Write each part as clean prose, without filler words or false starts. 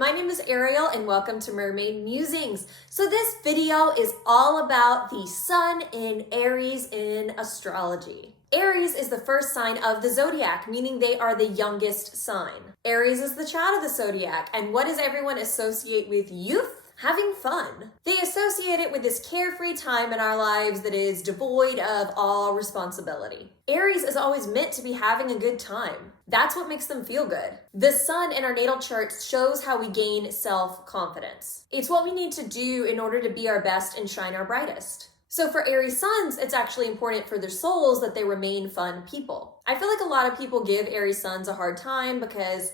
my name is Ariel and welcome to Mermaid Musings. So this video is all about the sun in Aries in astrology. Aries is the first sign of the zodiac, meaning they are the youngest sign. Aries is the child of the zodiac, and what does everyone associate with youth? Having fun. They associate it with this carefree time in our lives that is devoid of all responsibility. Aries is always meant to be having a good time. That's what makes them feel good. The sun in our natal chart shows how we gain self-confidence. It's what we need to do in order to be our best and shine our brightest. So for Aries suns, it's actually important for their souls that they remain fun people. I feel like a lot of people give Aries suns a hard time because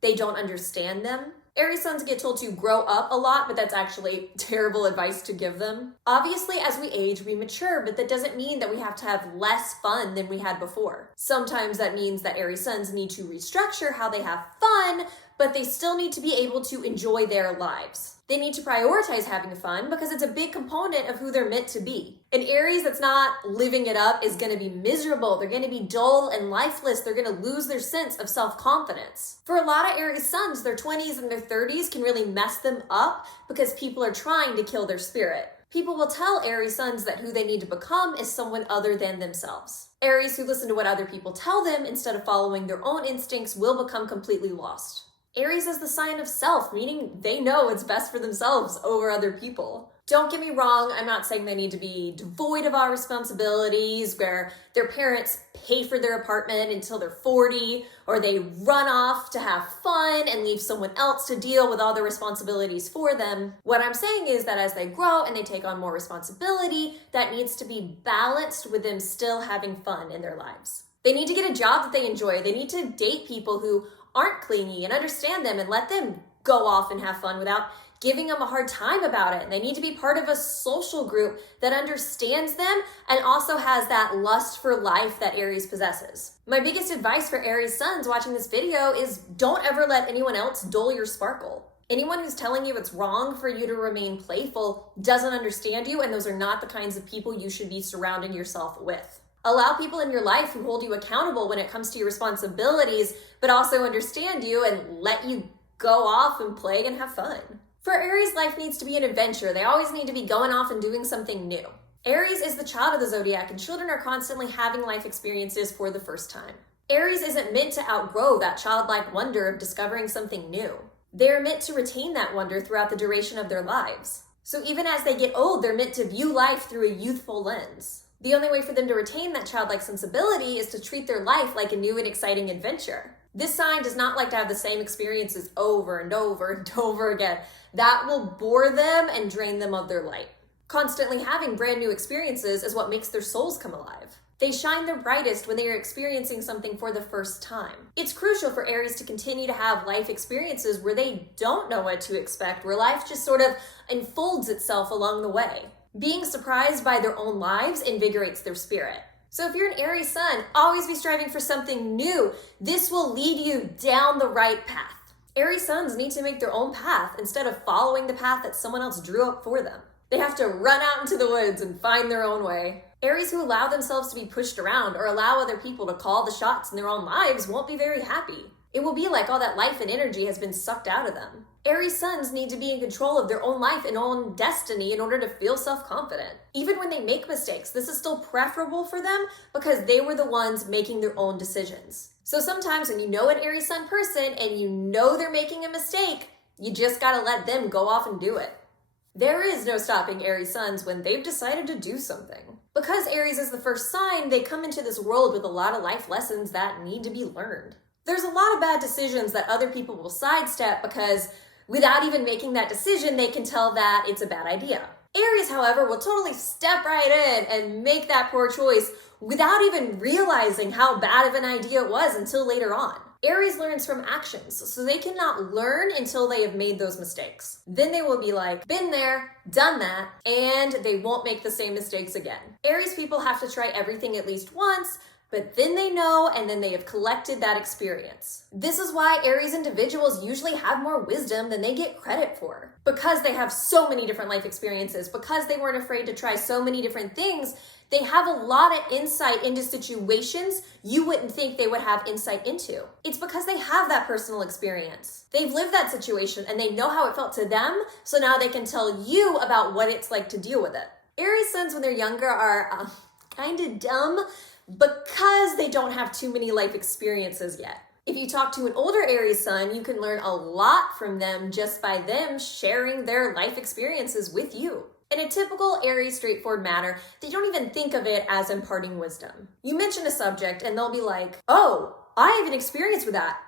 they don't understand them. Aries suns get told to grow up a lot, but that's actually terrible advice to give them. Obviously, as we age, we mature, but that doesn't mean that we have to have less fun than we had before. Sometimes that means that Aries suns need to restructure how they have fun, but they still need to be able to enjoy their lives. They need to prioritize having fun because it's a big component of who they're meant to be. An Aries that's not living it up is going to be miserable. They're going to be dull and lifeless. They're going to lose their sense of self-confidence. For a lot of Aries suns, their 20s and their 30s can really mess them up because people are trying to kill their spirit. People will tell Aries suns that who they need to become is someone other than themselves. Aries who listen to what other people tell them instead of following their own instincts will become completely lost. Aries is the sign of self, meaning they know what's best for themselves over other people. Don't get me wrong, I'm not saying they need to be devoid of all responsibilities, where their parents pay for their apartment until they're 40, or they run off to have fun and leave someone else to deal with all the responsibilities for them. What I'm saying is that as they grow and they take on more responsibility, that needs to be balanced with them still having fun in their lives. They need to get a job that they enjoy. They need to date people who aren't clingy and understand them and let them go off and have fun without giving them a hard time about it. And they need to be part of a social group that understands them and also has that lust for life that Aries possesses. My biggest advice for Aries suns watching this video is don't ever let anyone else dull your sparkle. Anyone who's telling you it's wrong for you to remain playful doesn't understand you, and those are not the kinds of people you should be surrounding yourself with. Allow people in your life who hold you accountable when it comes to your responsibilities, but also understand you and let you go off and play and have fun. For Aries, life needs to be an adventure. They always need to be going off and doing something new. Aries is the child of the zodiac, and children are constantly having life experiences for the first time. Aries isn't meant to outgrow that childlike wonder of discovering something new. They're meant to retain that wonder throughout the duration of their lives. So even as they get old, they're meant to view life through a youthful lens. The only way for them to retain that childlike sensibility is to treat their life like a new and exciting adventure. This sign does not like to have the same experiences over and over and over again. That will bore them and drain them of their light. Constantly having brand new experiences is what makes their souls come alive. They shine their brightest when they are experiencing something for the first time. It's crucial for Aries to continue to have life experiences where they don't know what to expect, where life just sort of unfolds itself along the way. Being surprised by their own lives invigorates their spirit. So if you're an Aries sun, always be striving for something new. This will lead you down the right path. Aries suns need to make their own path instead of following the path that someone else drew up for them. They have to run out into the woods and find their own way. Aries who allow themselves to be pushed around or allow other people to call the shots in their own lives won't be very happy. It will be like all that life and energy has been sucked out of them. Aries suns need to be in control of their own life and own destiny in order to feel self-confident. Even when they make mistakes, this is still preferable for them because they were the ones making their own decisions. So sometimes when you know an Aries sun person and you know they're making a mistake, you just gotta let them go off and do it. There is no stopping Aries suns when they've decided to do something. Because Aries is the first sign, they come into this world with a lot of life lessons that need to be learned. There's a lot of bad decisions that other people will sidestep because without even making that decision, they can tell that it's a bad idea. Aries, however, will totally step right in and make that poor choice without even realizing how bad of an idea it was until later on. Aries learns from actions, so they cannot learn until they have made those mistakes. Then they will be like, been there, done that, and they won't make the same mistakes again. Aries people have to try everything at least once But then they know, and then they have collected that experience. This is why Aries individuals usually have more wisdom than they get credit for. Because they have so many different life experiences, because they weren't afraid to try so many different things, they have a lot of insight into situations you wouldn't think they would have insight into. It's because they have that personal experience. They've lived that situation and they know how it felt to them, so now they can tell you about what it's like to deal with it. Aries suns when they're younger are kind of dumb because they don't have too many life experiences yet. If you talk to an older Aries sun, you can learn a lot from them just by them sharing their life experiences with you. In a typical Aries straightforward manner, they don't even think of it as imparting wisdom. You mention a subject and they'll be like, oh, I have an experience with that.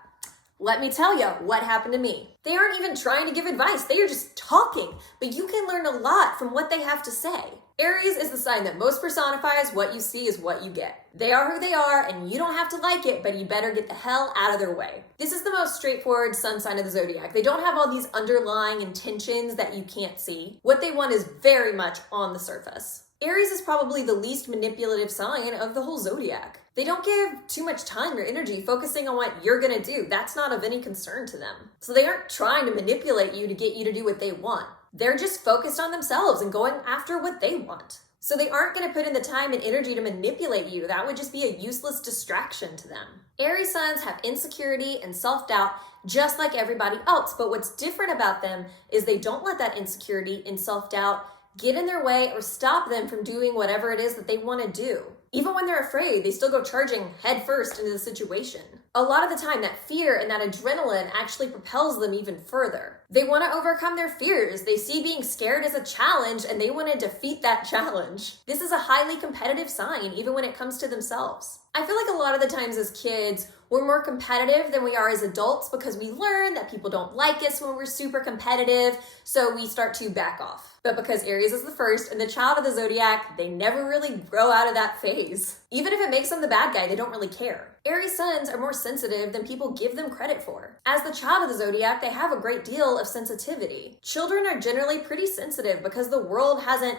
Let me tell you what happened to me. They aren't even trying to give advice. They are just talking, but you can learn a lot from what they have to say. Aries is the sign that most personifies what you see is what you get. They are who they are, and you don't have to like it, but you better get the hell out of their way. This is the most straightforward sun sign of the zodiac. They don't have all these underlying intentions that you can't see. What they want is very much on the surface. Aries is probably the least manipulative sign of the whole zodiac. They don't give too much time or energy focusing on what you're gonna do. That's not of any concern to them. So they aren't trying to manipulate you to get you to do what they want. They're just focused on themselves and going after what they want. So they aren't gonna put in the time and energy to manipulate you. That would just be a useless distraction to them. Aries suns have insecurity and self-doubt just like everybody else. But what's different about them is they don't let that insecurity and self-doubt get in their way or stop them from doing whatever it is that they want to do. Even when they're afraid, they still go charging head first into the situation. A lot of the time, that fear and that adrenaline actually propels them even further. They want to overcome their fears. They see being scared as a challenge and they want to defeat that challenge. This is a highly competitive sign, even when it comes to themselves. I feel like a lot of the times as kids, we're more competitive than we are as adults because we learn that people don't like us when we're super competitive, so we start to back off. But because Aries is the first and the child of the zodiac, they never really grow out of that phase. Even if it makes them the bad guy, they don't really care. Aries suns are more sensitive than people give them credit for. As the child of the zodiac, they have a great deal of sensitivity. Children are generally pretty sensitive because the world hasn't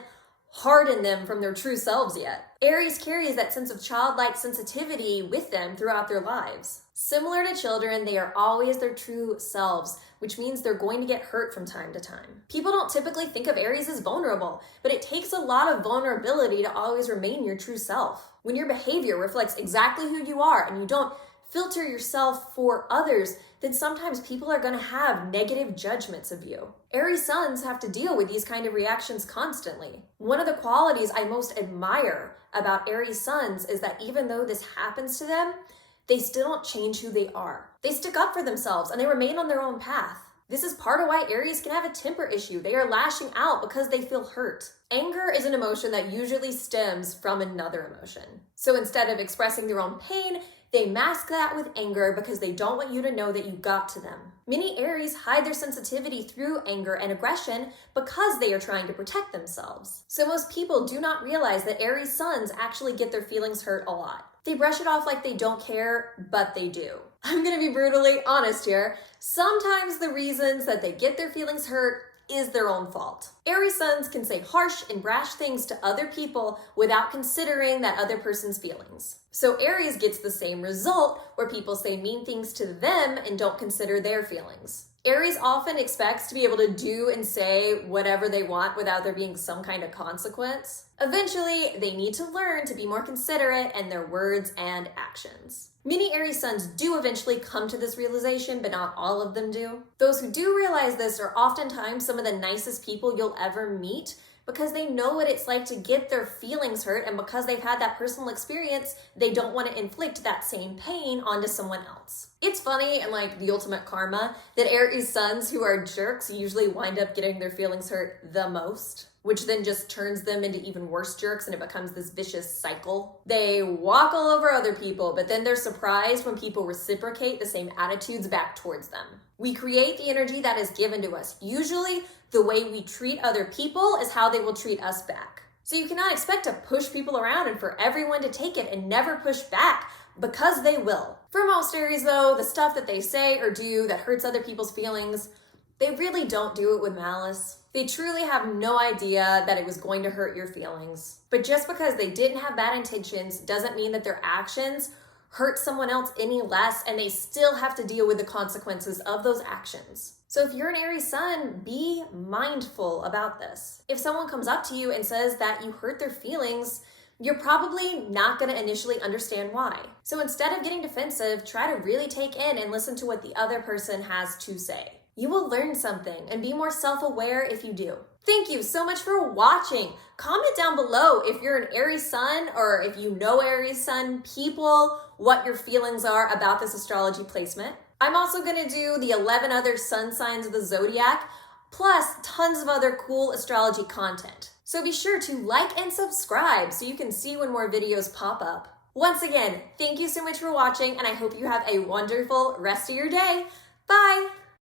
hardened them from their true selves yet. Aries carries that sense of childlike sensitivity with them throughout their lives. Similar to children, they are always their true selves, which means they're going to get hurt from time to time. People don't typically think of Aries as vulnerable, but it takes a lot of vulnerability to always remain your true self. When your behavior reflects exactly who you are and you don't filter yourself for others, then sometimes people are going to have negative judgments of you. Aries suns have to deal with these kind of reactions constantly. One of the qualities I most admire about Aries suns is that even though this happens to them, they still don't change who they are. They stick up for themselves and they remain on their own path. This is part of why Aries can have a temper issue. They are lashing out because they feel hurt. Anger is an emotion that usually stems from another emotion. So instead of expressing their own pain, they mask that with anger because they don't want you to know that you got to them. Many Aries hide their sensitivity through anger and aggression because they are trying to protect themselves. So most people do not realize that Aries suns actually get their feelings hurt a lot. They brush it off like they don't care, but they do. I'm gonna be brutally honest here. Sometimes the reasons that they get their feelings hurt is their own fault. Aries suns can say harsh and brash things to other people without considering that other person's feelings. So Aries gets the same result where people say mean things to them and don't consider their feelings. Aries often expects to be able to do and say whatever they want without there being some kind of consequence. Eventually, they need to learn to be more considerate in their words and actions. Many Aries suns do eventually come to this realization, but not all of them do. Those who do realize this are oftentimes some of the nicest people you'll ever meet because they know what it's like to get their feelings hurt, and because they've had that personal experience, they don't want to inflict that same pain onto someone else. It's funny and like the ultimate karma that Aries suns who are jerks usually wind up getting their feelings hurt the most, which then just turns them into even worse jerks and it becomes this vicious cycle. They walk all over other people, but then they're surprised when people reciprocate the same attitudes back towards them. We create the energy that is given to us. Usually, the way we treat other people is how they will treat us back. So you cannot expect to push people around and for everyone to take it and never push back, because they will. For most Aries though, the stuff that they say or do that hurts other people's feelings, they really don't do it with malice. They truly have no idea that it was going to hurt your feelings. But just because they didn't have bad intentions doesn't mean that their actions hurt someone else any less, and they still have to deal with the consequences of those actions. So if you're an Aries Sun, be mindful about this. If someone comes up to you and says that you hurt their feelings, you're probably not going to initially understand why. So instead of getting defensive, try to really take in and listen to what the other person has to say. You will learn something and be more self-aware if you do. Thank you so much for watching. Comment down below if you're an Aries Sun or if you know Aries Sun people, what your feelings are about this astrology placement. I'm also going to do the 11 other sun signs of the zodiac, plus tons of other cool astrology content. So be sure to like and subscribe so you can see when more videos pop up. Once again, thank you so much for watching, and I hope you have a wonderful rest of your day. Bye!